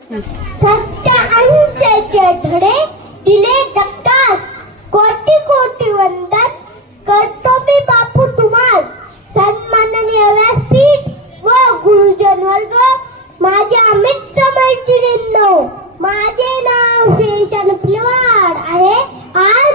सत्य अहिंसेचे धडे दिले जगतास, कोटी कोटी वंदन करतो मी बापू तुम्हास. सन्माननीय व्यासपीठ व गुरुजन वर्ग, माझ्या मित्र मैत्रिणींनो, माझे नाव शेषन पिलवाड आहे. आज